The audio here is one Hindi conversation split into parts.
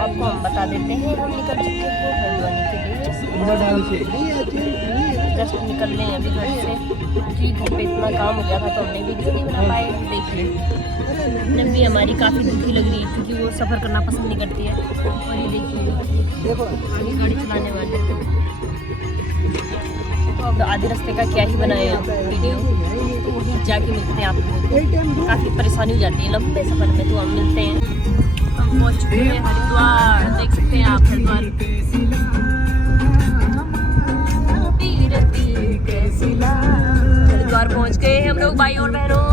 आपको हम बता देते हैं, हम निकल चुके हैं हल्द्वानी के लिए। जस्ट निकल रहे हैं अभी घर से, क्योंकि घर पे इतना काम हो गया था तो हमने वीडियो नहीं बना पाए। देखिए नब्बी हमारी काफ़ी दुखी लग रही है क्योंकि वो सफ़र करना पसंद नहीं करती है। और ये देखिए आगे गाड़ी चलाने वाले। तो अब आधे रास्ते का क्या ही बनाए आप वीडियो, तो वहीं जाके मिलते हैं आप लोगों को। काफ़ी परेशानी हो जाती है लंबे सफ़र में, तो हम मिलते हैं। हम पहुँच चुके हैं हरिद्वार, देख सकते हैं आप हरिद्वार। हरिद्वार पहुँच गए हम लोग भाई और बहनों।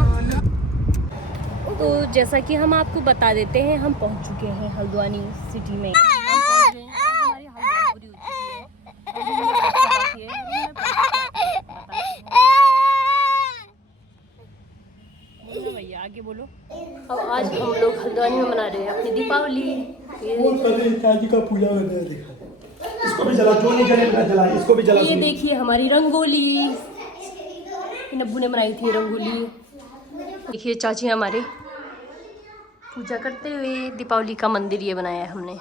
तो जैसा कि हम आपको बता देते हैं, हम पहुँच चुके हैं हल्द्वानी सिटी में। हम पहुँच गए हैं, हमारी हालत बुरी हो चुकी है। भैया आगे बोलो। अब आज हम लोग हल्द्वानी में मना रहे हैं अपनी दीपावली। चाची का पूजा करने देखा, इसको भी जला, जो नहीं जलेगा जला, इसको भी जला। ये देखिए हमारी रंगोली, नब्बू ने बनाई थी रंगोली। देखिए चाची हमारे पूजा करते हुए दीपावली का मंदिर ये बनाया है हमने।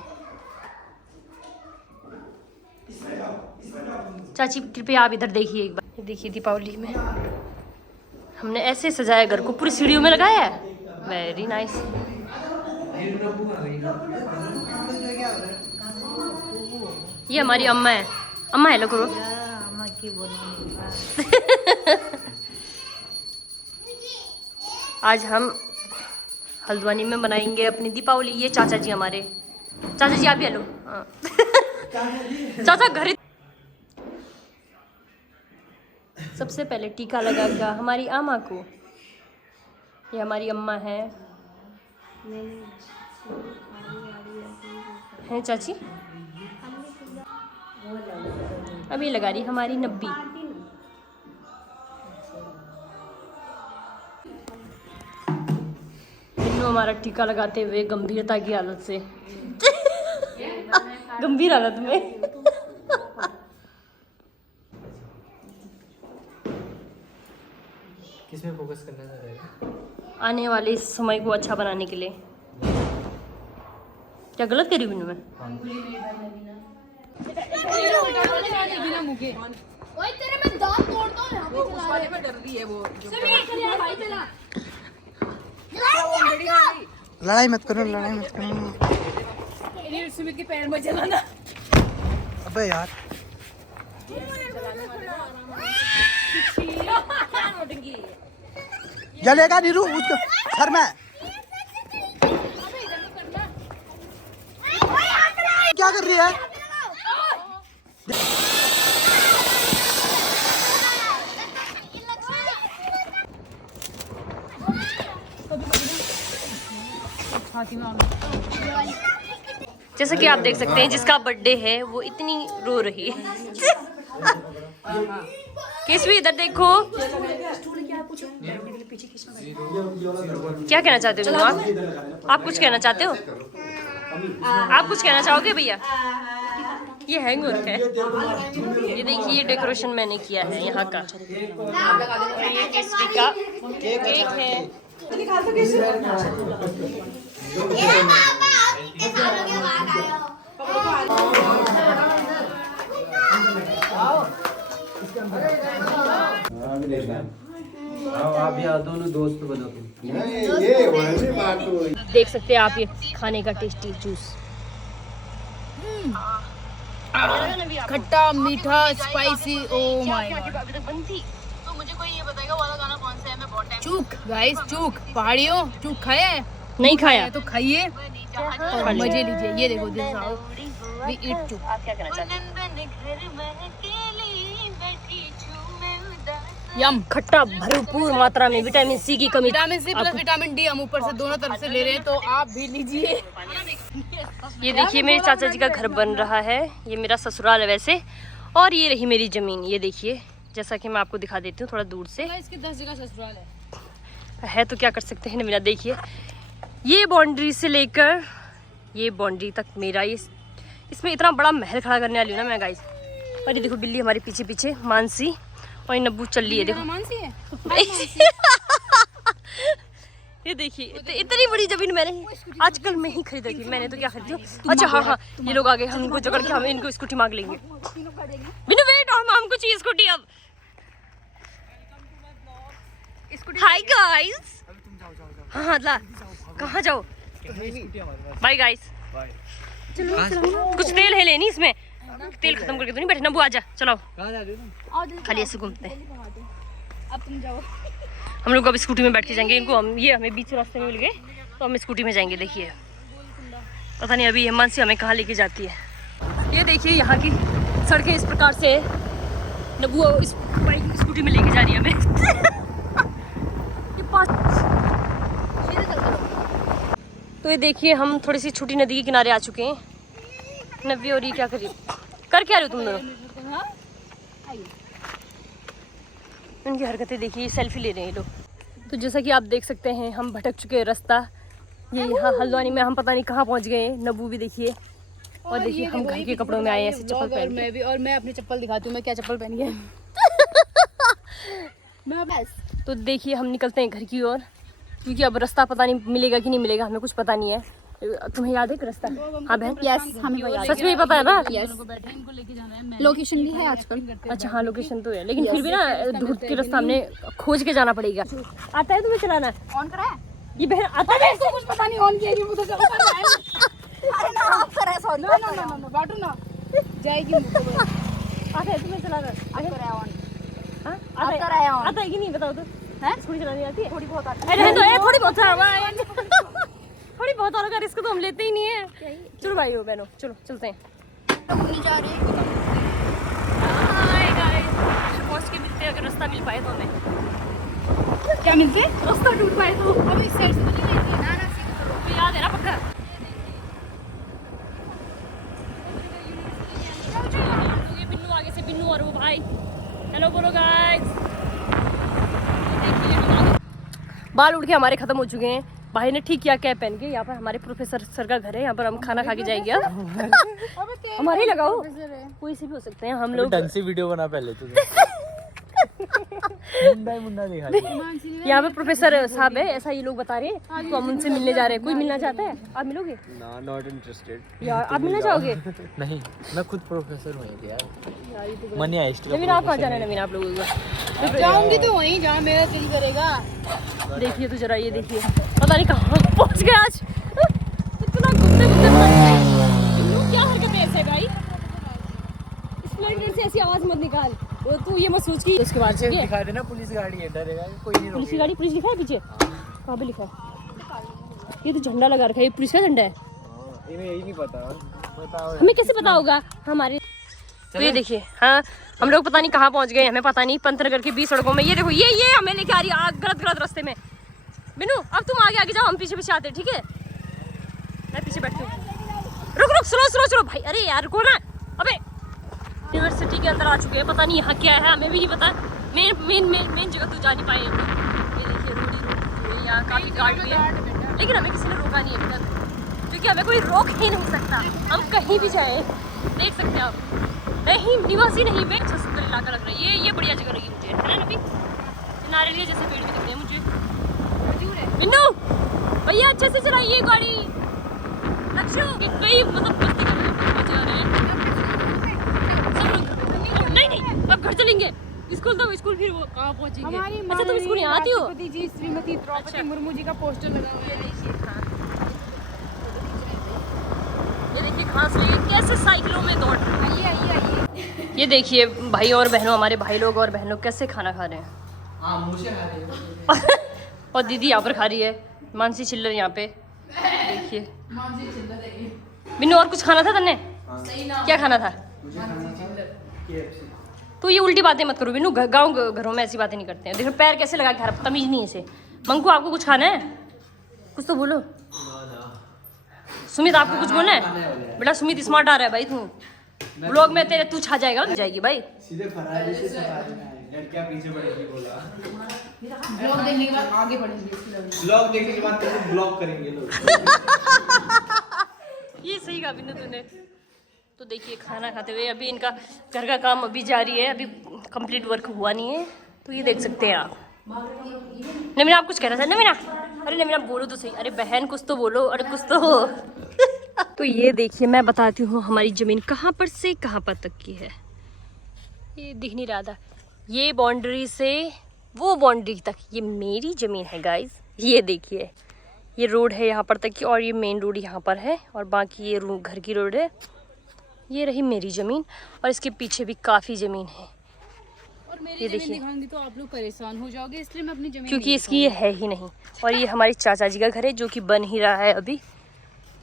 चाची कृपया आप इधर देखिए एक बार। देखिए दीपावली में हमने ऐसे सजाया घर को, पूरी सीढ़ियों में लगाया है। Very nice. ये हमारी अम्मा है। अम्मा हेलो करो। आज हम हल्द्वानी में मनाएंगे अपनी दीपावली। ये चाचा जी हमारे, चाचा जी आप भी हेलो। चाचा घर सबसे पहले टीका लगाएगा हमारी अम्मा को। ये हमारी अम्मा है चाची। अभी लगा रही हमारी नब्बी। इन्हों हमारा टीका लगाते हुए गंभीरता की हालत से गंभीर हालत में। किसमें फोकस करना चाह रहे हैं? आने वाले इस समय को अच्छा बनाने के लिए। क्या गलत करी बिनु मैं? लड़ाई मत करो, लड़ाई मत करो। सुमित के पैर में जलाना। अबे यार जलेगा नीरू उसको सर में। क्या कर रही है? जैसा कि आप देख सकते हैं जिसका बर्थडे है वो इतनी रो रही है। किस भी इधर देखो। क्या कहना चाहते हो आप कुछ कहना चाहते हो? आप कुछ कहना चाहोगे भैया? ये हैंग हो रखा है। ये देखिए ये डेकोरेशन मैंने किया है यहाँ का। ये केसरी का केक है। आप यहाँ दोनों दोस्त बनो। देख सकते हैं आप ये खाने का टेस्टी जूस। खट्टा मीठा स्पाइसी। Oh my God. तो मुझे कोई ये बताएगा वाला गाना कौन सा है? मैं बहुत टाइम चूक गाइस, चूक पहाड़ियों चूक खाया है? नहीं खाया तो खाइए और मजे लीजिए। ये देखो दिस हाउ वी ईट चूक। आप क्या कहना चाहते हैं? यम। खट्टा भरपूर मात्रा में विटामिन सी की कमी। Vitamin C plus vitamin D हम ऊपर से दोनों तरफ से ले रहे हैं, तो आप भी लीजिए। ये देखिए मेरे चाचा जी का घर बन रहा है। ये मेरा ससुराल है वैसे, और ये रही मेरी जमीन। ये देखिए जैसा कि मैं आपको दिखा देती हूँ थोड़ा दूर से। इसके 10 जगह ससुराल है तो क्या कर सकते हैं नवीना। देखिए ये बाउंड्री से लेकर ये बाउंड्री तक मेरा। ये इसमें इतना बड़ा महल खड़ा करने वाली हूँ ना मैं गाइस। और ये देखो बिल्ली हमारे पीछे पीछे मानसी, और ये नब्बू चल रही है देखो। मानसी है। ये देखिए इतनी बड़ी जमीन मैंने आजकल में ही खरीदी थी। मैंने तो क्या खरीदी हूँ। अच्छा हाँ हाँ, ये लोग आ गए, हम इनको जकड़ के हम इनको स्कूटी मांग लेंगे। बिनु वेट, हमको चाहिए स्कूटी अब। Hi guys. हाँ हाँ ला, कहाँ जाओ? Bye guys. कुछ तेल है लेनी इसमें, तेल खत्म करके तो नहीं बैठे। नबू आजा, चलाओ। खाली ऐसे घूमते हैं। अब तुम जाओ। हम लोग अब स्कूटी में बैठ के जाएंगे। इनको ये हमें बीच रास्ते में मिल गए तो हम स्कूटी में जाएंगे। देखिए पता नहीं अभी हिमांशी हमें कहाँ लेके जाती है। ये देखिए यहाँ की सड़कें इस प्रकार से। नबू इस बाइक स्कूटी में लेके जा रही है हमें। तो ये देखिए हम थोड़ी सी छोटी नदी के किनारे आ चुके हैं। नब्बी और ये क्या कर क्या रहे हो तुम दोनों? उनकी हरकतें देखिए, सेल्फी ले रहे हैं ये लोग। तो जैसा कि आप देख सकते हैं हम भटक चुके हैं रास्ता। ये यहाँ हल्द्वानी में हम पता नहीं कहाँ पहुँच गए हैं। नब्बू भी देखिए, और देखिए हम घर के कपड़ों में आए हैं ऐसे चप्पल पहन के। मैं भी, और मैं अपनी चप्पल दिखाती हूँ मैं क्या चप्पल पहनी है। मैं बस। तो देखिए हम निकलते हैं घर की ओर, क्योंकि अब रास्ता पता नहीं मिलेगा कि नहीं मिलेगा, हमें कुछ पता नहीं है। तुम्हें याद है रास्ता? हाँ बहन, यस हमें सच में ही पता है ना? लोकेशन भी है आजकल। अच्छा हाँ लोकेशन तो है, लेकिन फिर भी ना धूप के रास्ता हमने खोज के जाना पड़ेगा। आता है तुम्हें चलाना? ऑन करा है? ये बहन आता है? इसको कुछ पता नहीं ऑन किया कि मुझे चला रहा है। अरे ना ऑफ करा है, सॉरी। नो बाटू ना जाएगी। आता है तुम्हें चलाना? ऑन करा है ऑन। हां आता है कि नहीं बताओ तो? हैं? स्कूटी चलानी आती है? थोड़ी बहुत आती अरे तो थोड़ी बहुत थोड़ी बहुत और का रिस्क तो हम लेते ही नहीं है। चलो भाई हो बहनों, चलो चलते हैं। नहीं जा रहे हाय गाइस, पहुंच के मिलते हैं अगर रास्ता मिल पाए तो हमें। क्या मिलके? रास्ता टूट पाए तो। अब इस साइड से तो नहीं गई थी ना तो याद है ना पक्का? ये बिन्नू आगे से, बिन्नू और वो भाई हेलो बोलो गाइस। बाल उड़ के हमारे खत्म हो चुके हैं। भाई ने ठीक किया कैप पहन के। यहाँ पर हमारे प्रोफेसर सर का घर है, यहाँ पर हम खाना खा के जाएंगे। हमारे ही लगाओ, कोई से भी हो सकते हैं हम लोग। ढंग से वीडियो बना पहले तो। मुंडा दिखा। यहाँ पे प्रोफेसर साहब है, ऐसा ये लोग बता रहे हैं। तो हम उनसे मिलने जा रहे हैं। कोई मिलना चाहता है? आप मिलोगे? ना, नॉट इंटरेस्टेड यार आप मिलना चाहोगे? नहीं, मैं खुद प्रोफेसर हूँ यार। मनी आइस्ट नवीन आप कहाँ जाना है? नवीन आप लोगों को जाऊंगी तो वहीं जहाँ मेरा दिल करेगा। देखिए तो जरा, ये देखिए पता नहीं कहाँ पहुँच गए आज। इतना घूमते घूमते क्या हरकतें ऐसे भाई। स्प्लेंडर से ऐसी आवाज मत निकाल। तू ये मत सोच कि उसके बाद से दिखा देना पुलिस गाड़ी है, डरेगा कोई नहीं। पुलिस की गाड़ी? पुलिस लिखा है पीछे? कहाँ पे लिखा है? ये तो झंडा लगा रखा है, ये पुलिस का झंडा है। इन्हें यही नहीं पता। बताओ हमें कैसे पता होगा हमारे? तो ये देखिए हाँ, हम लोग पता नहीं कहाँ पहुँच गए, हमें पता नहीं। पंतनगर की 20 सड़कों में। ये देखो ये हमें लेके आ रही है गलत रास्ते में। बिनू अब तुम आगे जाओ, हम पीछे आते, ठीक है? मैं पीछे बैठती हूँ। रुक स्लो भाई। अरे यार रुको ना। अबे यूनिवर्सिटी के अंदर आ चुके हैं, पता नहीं यहाँ क्या है, हमें भी नहीं पता। मेन जगह तो जा नहीं पाए। ये देखिए रोड, यहाँ काफ़ी गार्ड भी है, लेकिन हमें किसी ने रोका नहीं है अभी तक, क्योंकि हमें कोई रोक ही नहीं सकता। हम कहीं भी जाए, देख सकते हैं आप। नहीं निवासी नहीं, मैं अच्छा सुंदर इलाका लग रहा है। ये बढ़िया जगह लगी मुझे, है ना नबी? नारियल जैसे पेड़ भी दिख रहे हैं मुझे। बिन्नू भैया अच्छे से चलाइए गाड़ी। लक्ष्य कई मतलब मस्ती कर रहे हैं, मजे आ रहे हैं सब लोग। नहीं अब घर चलेंगे। स्कूल फिर वो कहाँ पहुँचेंगे? अच्छा तुम स्कूल यहाँ आती हो? जी श्रीमती द्रौपदी मुर्मू जी का पोस्टर लगा हुआ है। ये देखिए घास लिए कैसे साइकिलों में दौड़ रहे हैं। आइए। ये देखिए भाई और बहनों, हमारे भाई लोग और बहन लोग कैसे खाना खा रहे हैं। और दीदी यहाँ पर खा रही है, मानसी चिल्लर यहाँ पे देखिए। बिन्नू और कुछ खाना था तन्ने? क्या खाना था? तो ये उल्टी बातें मत करो बिन्नू, गाँव घरों में ऐसी बातें नहीं करते हैं। देखो पैर कैसे लगा के, तमीज नहीं है इसे। मंकू आपको कुछ खाना है? कुछ तो बोलो। सुमित आपको कुछ बोलना है? बेटा सुमित स्मार्ट आ रहा है भाई, तू ब्लॉग में तेरे तू छा जाएगा। जाएगी भाई सीधे फरारी से लड़कियां पीछे बढ़ेगी बोला। ब्लॉग देखने के बाद आगे बढ़ेंगे। ब्लॉग देखने के बाद तुम ब्लॉग करेंगे लोग। ये सही कहा बिन्नू तूने। तो देखिए खाना खाते हुए अभी इनका घर का काम अभी जारी है, अभी कंप्लीट वर्क हुआ नहीं है। तो ये देख सकते हैं आप। नवीना आप कुछ कह रहा था? नवीना अरे नवीना बोलो तो सही, अरे बहन कुछ तो बोलो, अरे कुछ तो हो। तो ये देखिए मैं बताती हूँ हमारी ज़मीन कहाँ पर से कहाँ पर तक की है। ये दिख नहीं रहा था, ये बाउंड्री से वो बाउंड्री तक ये मेरी ज़मीन है गाइस। ये देखिए ये रोड है यहाँ पर तक की, और ये मेन रोड यहाँ पर है, और बाकी ये घर की रोड है। ये रही मेरी ज़मीन, और इसके पीछे भी काफ़ी ज़मीन है। और मेरी ज़मीन दिखाऊंगी तो आप लोग परेशान हो जाओगे, इसलिए मैं अपनी ज़मीन क्योंकि इसकी ये है ही नहीं। और ये हमारे चाचा जी का घर है जो कि बन ही रहा है अभी।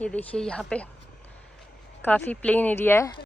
ये देखिए यहाँ पे काफ़ी प्लेन एरिया है।